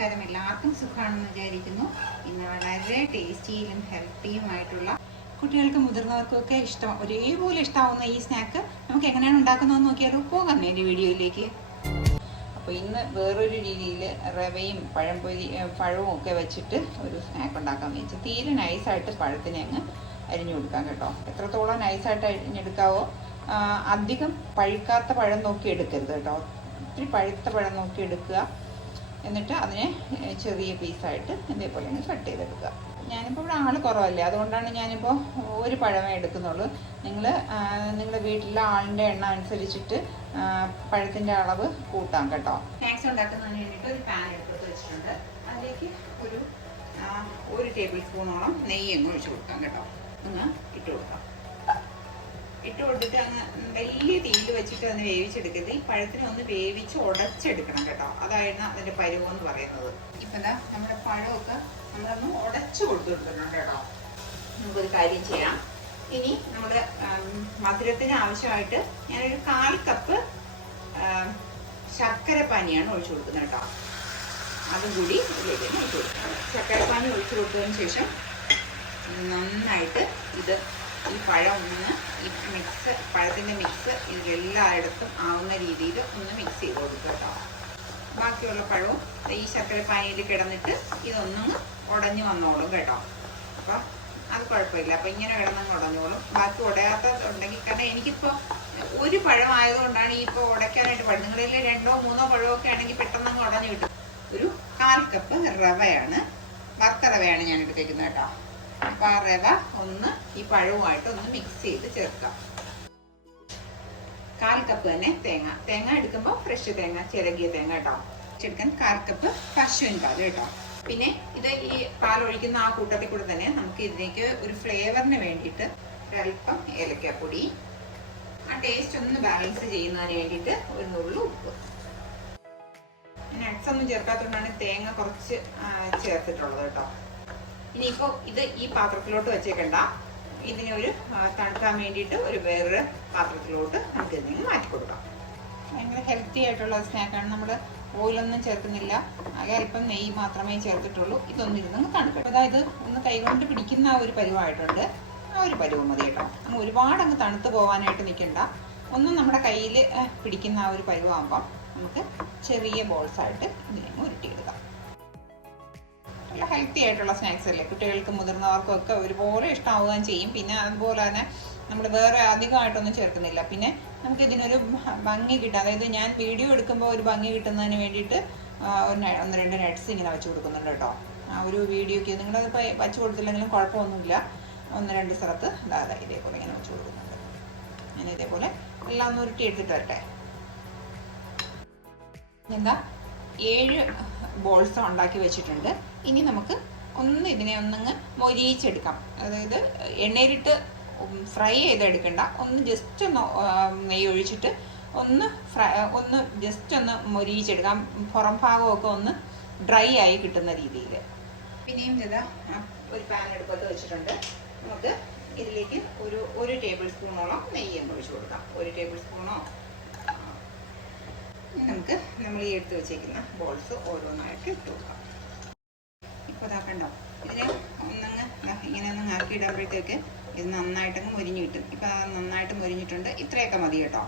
നമസ്കാരം. എല്ലാവർക്കും സുഖമാണെന്ന് വിചാരിക്കുന്നു. ഇന്ന് വളരെ ടേസ്റ്റിയിലും ഹെൽത്തിയുമായിട്ടുള്ള കുട്ടികൾക്കും മുതിർന്നവർക്കും ഒക്കെ ഇഷ്ടം ഒരേപോലെ ഇഷ്ടമാവുന്ന ഈ സ്നാക്ക് നമുക്ക് എങ്ങനെയാണ് ഉണ്ടാക്കുന്നതെന്ന് നോക്കിയാലോ. പോകാം എന്റെ വീഡിയോയിലേക്ക്. അപ്പോൾ ഇന്ന് വേറൊരു രീതിയിൽ റവയും പഴംപൊരി പഴവും ഒക്കെ വെച്ചിട്ട് ഒരു സ്നാക്ക് ഉണ്ടാക്കാൻ വെച്ചു. തീരെ നൈസായിട്ട് പഴത്തിനെ അങ്ങ് അരിഞ്ഞു കൊടുക്കാം കേട്ടോ. എത്രത്തോളം നൈസായിട്ട് അരിഞ്ഞെടുക്കാവോ അധികം പഴുക്കാത്ത പഴം നോക്കി എടുക്കരുത് കേട്ടോ. ഒത്തിരി പഴുത്ത പഴം നോക്കി എടുക്കുക. എന്നിട്ട് അതിനെ ചെറിയ പീസായിട്ട് ഇതേപോലെ അങ്ങ് കട്ട് ചെയ്തെടുക്കുക. ഞാനിപ്പോൾ ഇവിടെ ആൾ കുറവല്ലേ അതുകൊണ്ടാണ് ഞാനിപ്പോൾ ഒരു പഴമേ എടുക്കുന്നുള്ളൂ. നിങ്ങൾ നിങ്ങളുടെ വീട്ടിലെ ആളിന്റെ എണ്ണം അനുസരിച്ചിട്ട് പഴത്തിന്റെ അളവ് കൂട്ടാം കേട്ടോ. സ്നാക്സ് ഉണ്ടാക്കുന്നതിന് വേണ്ടിയിട്ട് ഒരു പാൻ എടുത്ത് വെച്ചിട്ടുണ്ട്. അതിലേക്ക് ഒരു ഒരു ടേബിൾ സ്പൂണോളം നെയ്യ് അങ്ങ് ഒഴിച്ച് കൊടുക്കാം കേട്ടോ. ഒന്ന് ഇട്ട് കൊടുക്കാം. ഇട്ട് കൊടുത്തിട്ട് അങ്ങ് വലിയ തീയിൽ വെച്ചിട്ട് അതിന് വേവിച്ചെടുക്കരുത്. ഈ പഴത്തിനെ ഒന്ന് വേവിച്ച് ഉടച്ചെടുക്കണം കേട്ടോ. അതായിരുന്നു അതിന്റെ പരുവം എന്ന് പറയുന്നത്. ഇപ്പൊ എന്താ നമ്മുടെ പഴമൊക്കെ നമ്മളൊന്ന് ഉടച്ചു കൊടുത്തിട്ടുണ്ട് കേട്ടോ. നമുക്കൊരു കാര്യം ചെയ്യാം. ഇനി നമ്മുടെ ആം, മധുരത്തിന് ആവശ്യമായിട്ട് ഞാനൊരു കാൽ കപ്പ് ആം, ശർക്കര പനിയാണ് ഒഴിച്ചു കൊടുക്കുന്നത് കേട്ടോ. അതും കൂടി ഇതിലേക്ക് ഒഴിച്ചു കൊടുക്കുക ശർക്കര പനി ഒഴിച്ചു കൊടുത്തതിന് ശേഷം നന്നായിട്ട് ഇത് ഈ പഴം ഒന്ന് ഈ മിക്സ് പഴത്തിന്റെ മിക്സ് ഇതിലെല്ലായിടത്തും ആവുന്ന രീതിയിൽ ഒന്ന് മിക്സ് ചെയ്ത് കൊടുക്കുക കേട്ടോ ബാക്കിയുള്ള പഴവും ഈ ശർക്കര പാനിയിൽ കിടന്നിട്ട് ഇതൊന്നും ഉടഞ്ഞു വന്നോളും കേട്ടോ. അപ്പം അത് കുഴപ്പമില്ല. അപ്പം ഇങ്ങനെ കിടന്നങ്ങ് ഉടഞ്ഞോളും. ബാക്കി ഉടയാത്ത ഉണ്ടെങ്കിൽ കാരണം എനിക്കിപ്പോൾ ഒരു പഴം ആയതുകൊണ്ടാണ് ഈ ഇപ്പോൾ ഉടയ്ക്കാനായിട്ട് പഴം നിങ്ങളിൽ രണ്ടോ മൂന്നോ പഴമൊക്കെ ആണെങ്കിൽ പെട്ടെന്നങ്ങ് ഉടഞ്ഞു കിട്ടും. ഒരു കാൽ കപ്പ് റവയാണ് വറുത്ത റവയാണ് ഞാൻ എടുത്തേക്കുന്നത് കേട്ടോ. അപ്പൊ ഒന്ന് ഈ പഴവുമായിട്ട് ഒന്ന് മിക്സ് ചെയ്ത് ചേർക്കാം. കാൽ കപ്പ് തന്നെ തേങ്ങ. തേങ്ങ എടുക്കുമ്പോൾ ഫ്രഷ് തേങ്ങ ചിരകിയ തേങ്ങ കേട്ടോ എടുക്കാൻ കാൽ കപ്പ് പശുവിൻ പാൽ കേട്ടോ പിന്നെ ഇത് ഈ പാൽ ഒഴിക്കുന്ന ആ കൂട്ടത്തിൽ കൂടെ തന്നെ നമുക്ക് ഇതിലേക്ക് ഒരു ഫ്ലേവറിന് വേണ്ടിയിട്ട് ഒരല്പം ഏലക്കാപ്പൊടി ആ ടേസ്റ്റ് ഒന്ന് ബാലൻസ് ചെയ്യുന്നതിന് വേണ്ടിയിട്ട് ഒരു നുള്ളു ഉപ്പ്. നട്ട്സ് ഒന്നും ചേർക്കാത്തതുകൊണ്ടാണ് തേങ്ങ കുറച്ച് ചേർത്തിട്ടുള്ളത് കേട്ടോ ഇനിയിപ്പോ ഇത് ഈ പാത്രത്തിലോട്ട് വെച്ചേക്കണ്ട. ഇതിനെ ഒരു തണുക്കാൻ വേണ്ടിയിട്ട് ഒരു വേറൊരു പാത്രത്തിലോട്ട് നമുക്ക് ഇതിനെ മാറ്റി കൊടുക്കാം. ഭയങ്കര ഹെൽത്തി ആയിട്ടുള്ള സ്നാക്കാണ് നമ്മൾ ഓയിലൊന്നും ചേർക്കുന്നില്ല. ആകെ അല്പം നെയ്യ് മാത്രമേ ചേർത്തിട്ടുള്ളൂ. ഇതൊന്നിരുന്ന് തണുക്കും. അതായത് ഒന്ന് കൈകൊണ്ട് പിടിക്കുന്ന ആ ഒരു പരുവായിട്ടുണ്ട്. ആ ഒരു പരുവ് മതി കേട്ടോ. അങ്ങ് ഒരുപാട് അങ്ങ് തണുത്ത് പോകാനായിട്ട് നിൽക്കണ്ട. ഒന്നും നമ്മുടെ കയ്യിൽ പിടിക്കുന്ന ആ ഒരു പരുവാകുമ്പം നമുക്ക് ചെറിയ ബോൾസായിട്ട് ഇതിനെ ഉരുട്ടിയെടുക്കാം. നല്ല ഹെൽത്തി ആയിട്ടുള്ള സ്നാക്സ് അല്ലേ? കുട്ടികൾക്കും മുതിർന്നവർക്കും ഒക്കെ ഒരുപോലെ ഇഷ്ടമാവുകയും ചെയ്യും. പിന്നെ അതുപോലെ തന്നെ നമ്മൾ വേറെ അധികമായിട്ടൊന്നും ചേർക്കുന്നില്ല. പിന്നെ നമുക്ക് ഇതിനൊരു ഭംഗി കിട്ടും അതായത് ഞാൻ വീഡിയോ എടുക്കുമ്പോൾ ഒരു ഭംഗി കിട്ടുന്നതിന് വേണ്ടിയിട്ട് ഒരു ഒന്ന് രണ്ട് നട്ട്സ് ഇങ്ങനെ വെച്ച് കൊടുക്കുന്നുണ്ട് കേട്ടോ. ആ ഒരു വീഡിയോക്ക് നിങ്ങളതിപ്പോൾ വെച്ച് കൊടുത്തില്ലെങ്കിലും കുഴപ്പമൊന്നുമില്ല. ഒന്ന് രണ്ട് സ്ഥലത്ത് അതാ ഇതേപോലെ ഇങ്ങനെ വെച്ച് കൊടുക്കുന്നുണ്ട്. ഞാൻ ഇതേപോലെ എല്ലാം ഒന്ന് ഉരുട്ടി എടുത്തിട്ട് വരട്ടെ എന്താ? ഏഴ് ബോൾസ് ഉണ്ടാക്കി വെച്ചിട്ടുണ്ട്. ഇനി നമുക്ക് ഒന്ന് ഇതിനെ ഒന്നങ്ങ് മൊരിയിച്ചെടുക്കാം. അതായത് എണ്ണയിലിട്ട് ഫ്രൈ ചെയ്തെടുക്കണ്ട. ഒന്ന് ജസ്റ്റ് ഒന്ന് നെയ്യ് ഒഴിച്ചിട്ട് ഒന്ന് ഫ്രൈ ഒന്ന് ജസ്റ്റ് ഒന്ന് മൊരിയിച്ചെടുക്കാം. പുറം ഭാഗമൊക്കെ ഒന്ന് ഡ്രൈ ആയി കിട്ടുന്ന രീതിയിൽ. പിന്നെയും ഇതാ ഒരു പാൻ എടുപ്പത്ത് വെച്ചിട്ടുണ്ട്. നമുക്ക് ഇതിലേക്ക് ഒരു ഒരു ടേബിൾ സ്പൂണോളം നെയ്യ് ഒഴിച്ചു കൊടുക്കാം. ഒരു ടേബിൾ സ്പൂണോ നമുക്ക് നമ്മൾ ഈ എടുത്ത് വെച്ചേക്കുന്ന ബോൾസ് ഓരോന്നായിട്ട് ഇട്ട് കൊടുക്കാം. ഇപ്പോൾ ഇതാക്കണ്ടോ ഇതിനെ ഒന്നങ്ങ് ഇങ്ങനെ ഒന്ന് ആക്കി ഇടുമ്പോഴത്തേക്ക് ഇത് നന്നായിട്ടങ്ങ് മുരിഞ്ഞു കിട്ടും. ഇപ്പം നന്നായിട്ട് മുരിഞ്ഞിട്ടുണ്ട്. ഇത്രയൊക്കെ മതി കേട്ടോ.